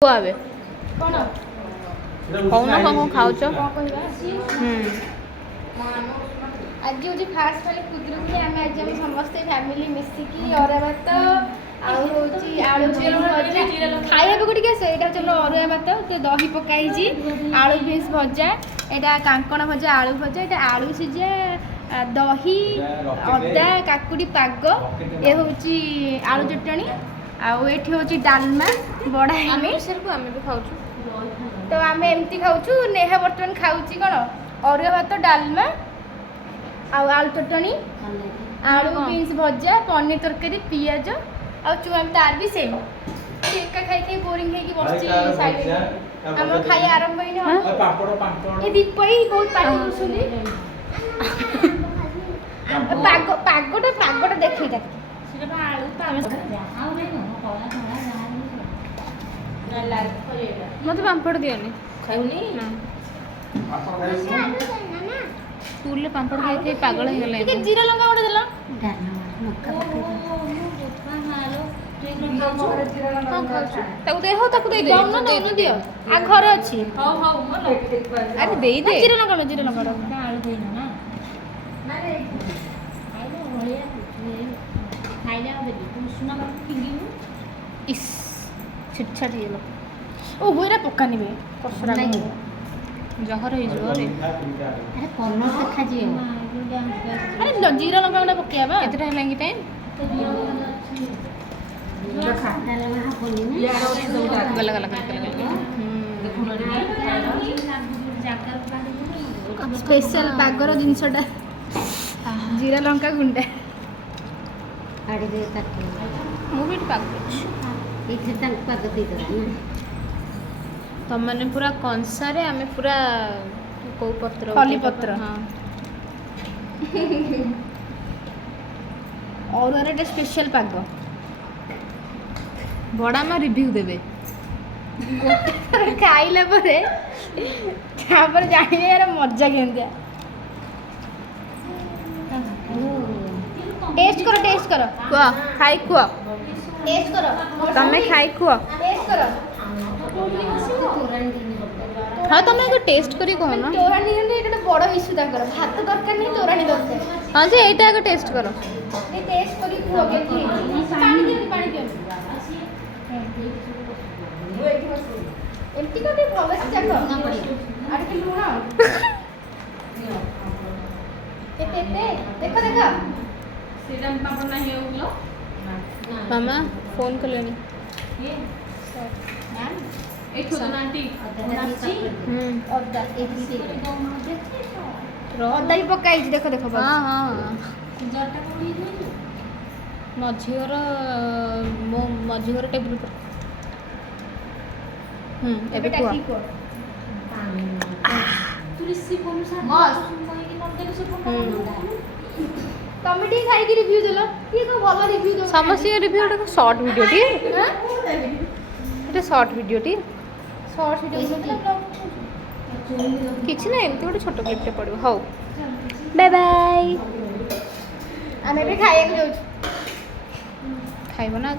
ଏବେ କ'ଣ କହୁନ କ'ଣ ଖାଉଛ? ଆଜି ହେଉଛି ଫାର୍ଷ୍ଟ ପାଳି ଖୁଦୁରୁକୁଣୀ। ଆମେ ଆଜି ଆମେ ସମସ୍ତେ ଫ୍ୟାମିଲି ମିଶିକି ଅରୁଆ ଭାତ ଆଉ ହେଉଛି ଆଳୁ ଭଜା ଖାଇବାକୁ ଟିକେ ଆସ। ଏଇଟା ହେଉଛି ଆମର ଅରୁଆ ଭାତ, ଦହି ପକା ହେଇଛି, ଆଳୁ ବିନ୍ସ ଭଜା, ଏଇଟା କାଙ୍କଣ ଭଜା, ଆଳୁ ଭଜା, ଏଇଟା ଆଳୁ ସିଝା, ଦହି, ଅଦା, କାକୁଡ଼ି ପାଗ, ଏ ହେଉଛି ଆଳୁ ଚଟଣି, ଆଉ ଏଠି ହେଉଛି ଡାଲମା ବଢ଼ା ହେଇନି। ଆମେ ବି ଖାଉଛୁ। ତ ଆମେ ଏମିତି ଖାଉଛୁ। ନେହା ବର୍ତ୍ତମାନ ଖାଉଛି କ'ଣ ଅରୁଆ ଭାତ, ଡାଲମା ଆଉ ଆଳୁ ଚଟଣି, ଆଳୁ ବିନ୍ସ ଭଜା, ପନିର ତରକାରୀ, ପିଆଜ ଆଉ ଚୁଆ ତାର ବି ସେମ୍। ଏକା ଖାଇ ଖାଇ ବୋରିଂ ହେଇକି ବସିଛି ସାଇଡରେ। ଆମର ଖାଇବା ଆରମ୍ଭ ହେଇନି। ଏ ଦୀପ ହିଁ ବହୁତ ପାଟି କରୁଛନ୍ତି। ପାଗଟା ଦେଖେଇଟା ମତେ ପାମ୍ପଡ଼ ଦିଅନି। ଖାଇବୁନି ସ୍କୁଲରେ ପାମ୍ପଡ଼ ଖାଇ ଖାଇ ପାଗଳ ହେଇଗଲା। ଟିକେ ଜିରା ଲଙ୍କା ଗୋଟେ ଦେଲ। ତାକୁ ଦେ, ହଉ ତାକୁ ଦେଇଦେ। ଦିଅ ଆ ଘରେ ଅଛି। ଆରେ ଦେଇଦେ। ଜିରା ଲଙ୍କା ଜିରା ଲଙ୍କା ଇସ୍ ଛିଟଛାଟ ହେଇଗଲା। ଓ ଏଇଟା ପକାନି ବେ କଷରା ଜହର ହେଇଯିବ ରେ। ଆରେ ଜିରା ଲଙ୍କା ଗୁଣ୍ଡ ପକେଇବା। କେତେଟା ହେଲା କି ଟାଇମ୍? ଗଲା ଗଲା ଗଲା ସ୍ପେଶାଲ ପାଗର ଜିନିଷଟା ଜିରା ଲଙ୍କା ଗୁଣ୍ଡା। ମୁଁ ବି ଏଠି ପାଗ କରୁଛି। ତମାନେ ପୁରା କଂସାରେ, ଆମେ ପୁରା କୋଉ ପତ୍ର? କଲି ପତ୍ର। ହଁ। ଅରୁଆର ଗୋଟେ ସ୍ପେଶାଲ ପାଗ। ବଡ଼ା ମା ରିଭ୍ୟୁ ଦେବେ। ଖାଇଲା ପରେ ତାପରେ ଜାଣିବେ ଏହାର ମଜା କେମିତିଆ। ଟେଷ୍ଟ କର କୁହ, ଖାଇ କୁହ। ଟେଷ୍ଟ କର। ତମେ ଖାଇ କୁହ। ଟେଷ୍ଟ କର। ହଁ ତମେ ଆଗ ଟେଷ୍ଟ କରି କହୁନ। ତୋରାଣୀ ଏଇଟା ଗୋଟେ ବଡ଼ ଇସ୍ୟୁ ତାଙ୍କର। ଭାତ ଦରକାର ନାହିଁ, ତୋରାଣୀ ଦରକାର। ହଁ ଯେ ଏଇଟା ଆଗ ଟେଷ୍ଟ କର। ଟେଷ୍ଟ କରି କୁହ କେମିତି ହେଇଛି। ପାଣି ଦିଅନ୍ତୁ। ଏମିତି ଗୋଟେ ଭଲସେ ଚାଖ। ଆଉ ଟିକେ ଲୁଣ। କେତେ ଦେଖ ମାମା ଫୋନ୍ କଲେଣି। ଅଦା ବି ପକା ହେଇଛି। ଦେଖ ହଁ ହଁ ମଝି ଘର ମୋ ମଝି ଘର ଟେବୁଲ ଉପରେ। ଏବେ କୁହ। ତମେ ଟିକେ ଖାଇକି ରିଭ୍ୟୁ ଦେଲ। କିଏ ତ ଭଲ ରିଭ୍ୟୁ ଦଉ। ସମସ୍ତଙ୍କ ରିଭ୍ୟୁ ଗୋଟେ ସର୍ଟ ଭିଡ଼ିଓଟି। ଏଟା ସର୍ଟ ଭିଡ଼ିଓଟି। ସର୍ଟ ଭିଡ଼ିଓ କିଛି ନାହିଁ, ଏମିତି ଗୋଟେ ଛୋଟ କ୍ଲିପ୍ଟେ ପଡ଼ିବ। ହଉ ବାଏ ବାଏ। ଆମେ ବି ଖାଇବାକୁ ଯାଉଛୁ। ଖାଇବ ନା?